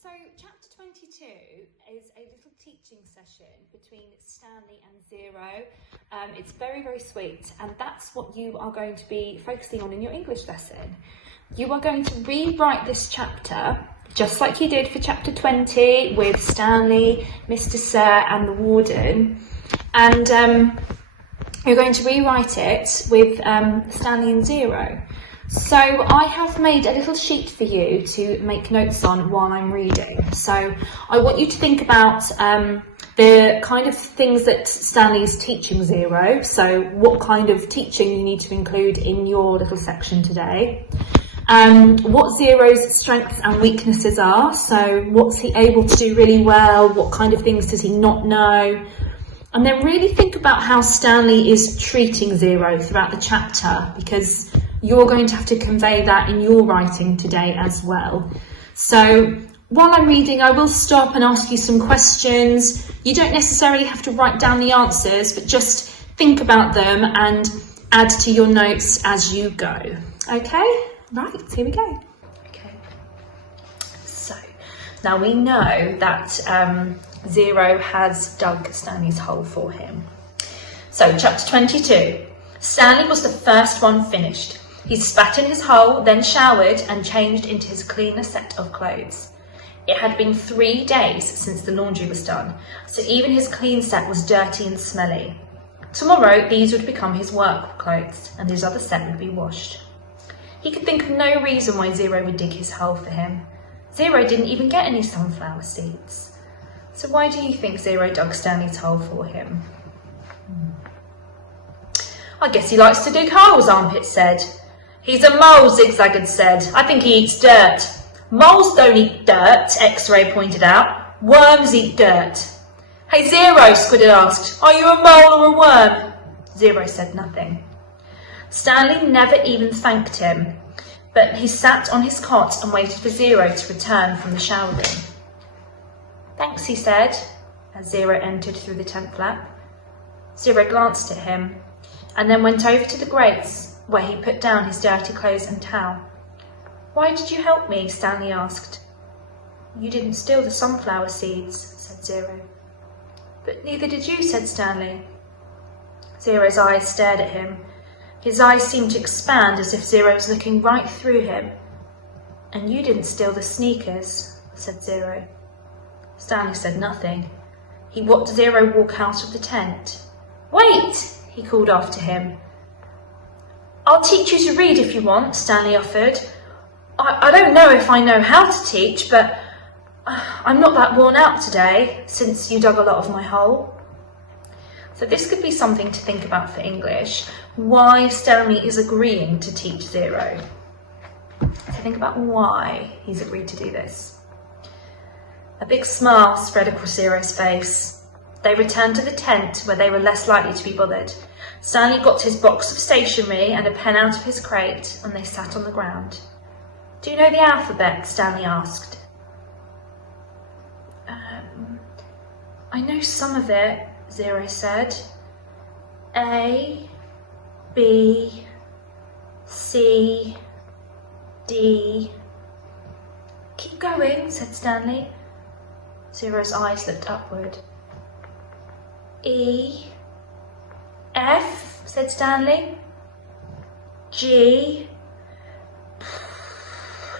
So chapter 22 is a little teaching session between Stanley and Zero. It's very, very sweet, and that's what you are going to be focusing on in your English lesson. You are going to rewrite this chapter just like you did for chapter 20 with Stanley, Mr. Sir and the Warden, and you're going to rewrite it with Stanley and Zero. So I have made a little sheet for you to make notes on while I'm reading. So I want you to think about the kind of things that Stanley is teaching Zero. So what kind of teaching you need to include in your little section today. What Zero's strengths and weaknesses are. So what's he able to do really well? What kind of things does he not know? And then really think about how Stanley is treating Zero throughout the chapter, because you're going to have to convey that in your writing today as well. So while I'm reading, I will stop and ask you some questions. You don't necessarily have to write down the answers, but just think about them and add to your notes as you go. Okay, right, here we go. Okay, so now we know that Zero has dug Stanley's hole for him. So chapter 22, Stanley was the first one finished. He spat in his hole, then showered and changed into his cleaner set of clothes. It had been 3 days since the laundry was done, so even his clean set was dirty and smelly. Tomorrow these would become his work clothes and his other set would be washed. He could think of no reason why Zero would dig his hole for him. Zero didn't even get any sunflower seeds. So why do you think Zero dug Stanley's hole for him? I guess he likes to dig holes, Armpit said. He's a mole, Zigzag had said. I think he eats dirt. Moles don't eat dirt, X-Ray pointed out. Worms eat dirt. Hey Zero, Squid had asked, are you a mole or a worm? Zero said nothing. Stanley never even thanked him, but he sat on his cot and waited for Zero to return from the shower room. Thanks, he said, as Zero entered through the tent flap. Zero glanced at him, and then went over to the grates, where he put down his dirty clothes and towel. Why did you help me? Stanley asked. You didn't steal the sunflower seeds, said Zero. But neither did you, said Stanley. Zero's eyes stared at him. His eyes seemed to expand as if Zero was looking right through him. And you didn't steal the sneakers, said Zero. Stanley said nothing. He watched Zero walk out of the tent. Wait, he called after him. I'll teach you to read if you want, Stanley offered. I don't know if I know how to teach, but I'm not that worn out today, since you dug a lot of my hole. So this could be something to think about for English, why Stanley is agreeing to teach Zero. So think about why he's agreed to do this. A big smile spread across Zero's face. They returned to the tent where they were less likely to be bothered. Stanley got his box of stationery and a pen out of his crate, and they sat on the ground. Do you know the alphabet? Stanley asked. I know some of it, Zero said. A, B, C, D. Keep going, said Stanley. Zero's eyes looked upward. E, F, said Stanley. G.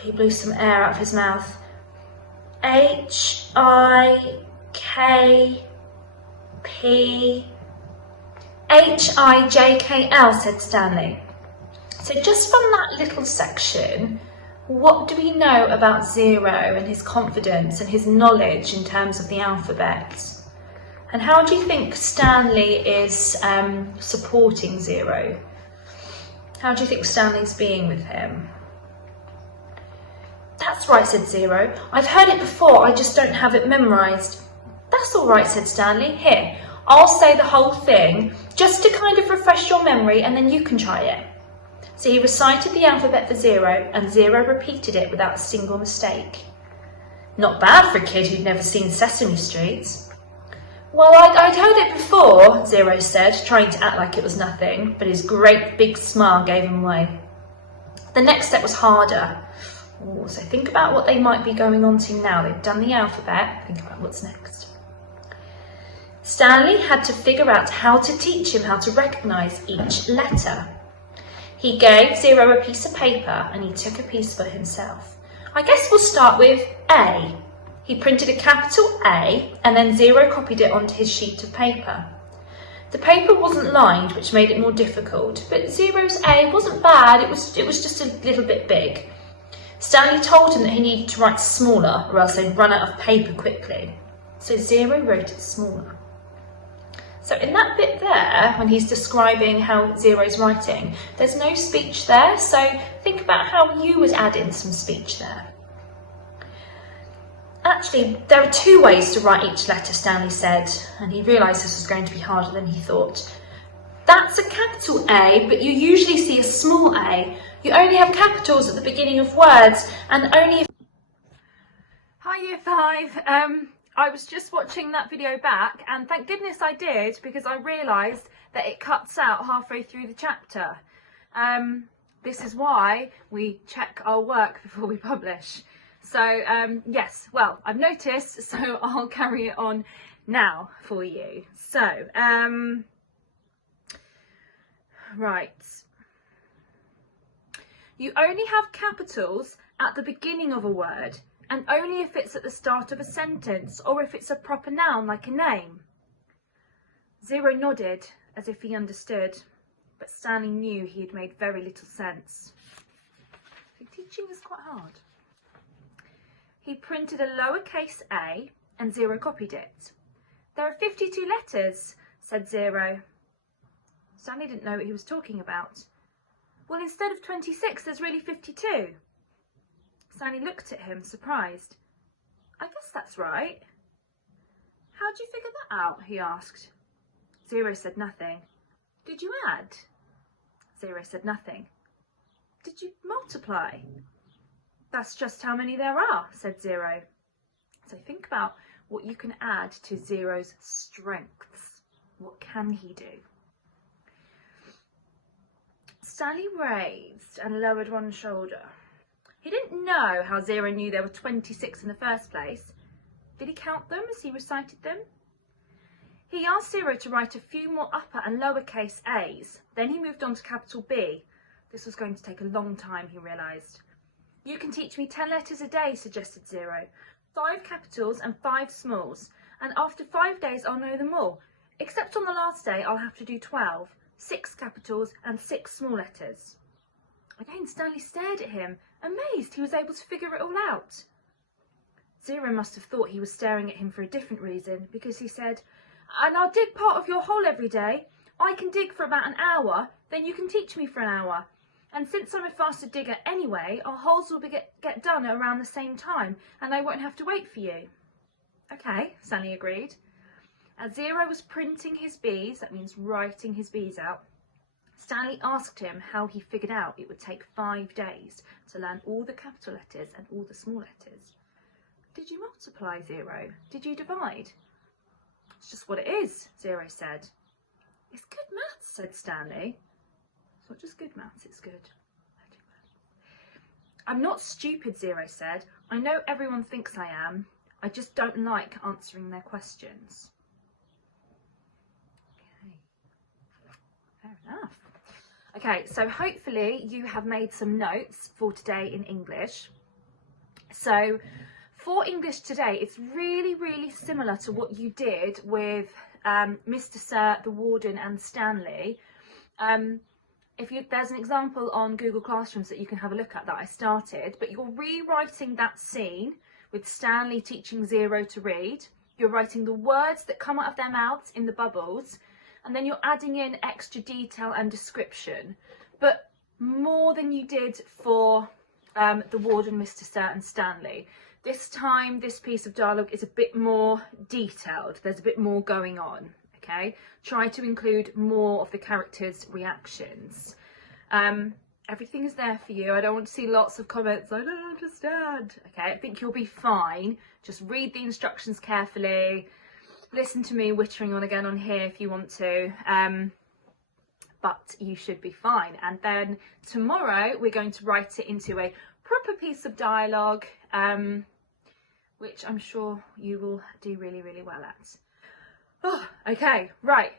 He blew some air out of his mouth. H, I, K, P. H, I, J, K, L, said Stanley. So just from that little section, what do we know about Zero and his confidence and his knowledge in terms of the alphabet? And how do you think Stanley is supporting Zero? How do you think Stanley's being with him? That's right, said Zero. I've heard it before, I just don't have it memorised. That's all right, said Stanley. Here, I'll say the whole thing, just to kind of refresh your memory, and then you can try it. So he recited the alphabet for Zero, and Zero repeated it without a single mistake. Not bad for a kid who'd never seen Sesame Street. Well, I'd heard it before, Zero said, trying to act like it was nothing, but his great big smile gave him away. The next step was harder. Ooh, so think about what they might be going on to now. They've done the alphabet. Think about what's next. Stanley had to figure out how to teach him how to recognise each letter. He gave Zero a piece of paper and he took a piece for himself. I guess we'll start with A. He printed a capital A and then Zero copied it onto his sheet of paper. The paper wasn't lined, which made it more difficult, but Zero's A wasn't bad, it was just a little bit big. Stanley told him that he needed to write smaller or else they'd run out of paper quickly. So Zero wrote it smaller. So in that bit there, when he's describing how Zero's writing, there's no speech there, so think about how you would add in some speech there. Actually, there are 2 ways to write each letter, Stanley said, and he realised this was going to be harder than he thought. That's a capital A, but you usually see a small a. You only have capitals at the beginning of words, and only... Hi Year 5, I was just watching that video back, and thank goodness I did, because I realised that it cuts out halfway through the chapter. This is why we check our work before we publish. So yes, well, I've noticed, so I'll carry it on now for you. So, right. You only have capitals at the beginning of a word, and only if it's at the start of a sentence or if it's a proper noun like a name. Zero nodded as if he understood, but Stanley knew he had made very little sense. Teaching is quite hard. He printed a lowercase a and Zero copied it. There are 52 letters, said Zero. Stanley didn't know what he was talking about. Well, instead of 26, there's really 52. Stanley looked at him, surprised. I guess that's right. How'd you figure that out? He asked. Zero said nothing. Did you add? Zero said nothing. Did you multiply? That's just how many there are, said Zero. So think about what you can add to Zero's strengths. What can he do? Stanley raised and lowered one shoulder. He didn't know how Zero knew there were 26 in the first place. Did he count them as he recited them? He asked Zero to write a few more upper and lowercase a's. Then he moved on to capital B. This was going to take a long time, he realised. You can teach me 10 letters a day, suggested Zero. 5 capitals and 5 smalls. And after 5 days, I'll know them all. Except on the last day, I'll have to do 12. 6 capitals and 6 small letters. Again, Stanley stared at him, amazed he was able to figure it all out. Zero must have thought he was staring at him for a different reason, because he said, and I'll dig part of your hole every day. I can dig for about an hour, then you can teach me for an hour. And since I'm a faster digger anyway, our holes will get done around the same time, and I won't have to wait for you. Okay, Stanley agreed. As Zero was printing his B's, that means writing his B's out, Stanley asked him how he figured out it would take 5 days to learn all the capital letters and all the small letters. Did you multiply, Zero? Did you divide? It's just what it is, Zero said. It's good maths, said Stanley. It's not just good maths, it's good. I'm not stupid, Zero said. I know everyone thinks I am. I just don't like answering their questions. Okay, fair enough. Okay, so hopefully you have made some notes for today in English. So for English today, it's really, really similar to what you did with Mr. Sir, the Warden and Stanley. There's an example on Google Classrooms that you can have a look at that I started, but you're rewriting that scene with Stanley teaching Zero to read. You're writing the words that come out of their mouths in the bubbles, and then you're adding in extra detail and description, but more than you did for the Warden, Mr. Sir and Stanley. This time, this piece of dialogue is a bit more detailed. There's a bit more going on, okay? Try to include more of the characters' reactions. Everything is there for you. I don't want to see lots of comments, I don't understand. Okay, I think you'll be fine. Just read the instructions carefully. Listen to me wittering on again on here if you want to. But you should be fine. And then tomorrow we're going to write it into a proper piece of dialogue, which I'm sure you will do really, really well at. Oh, okay, right.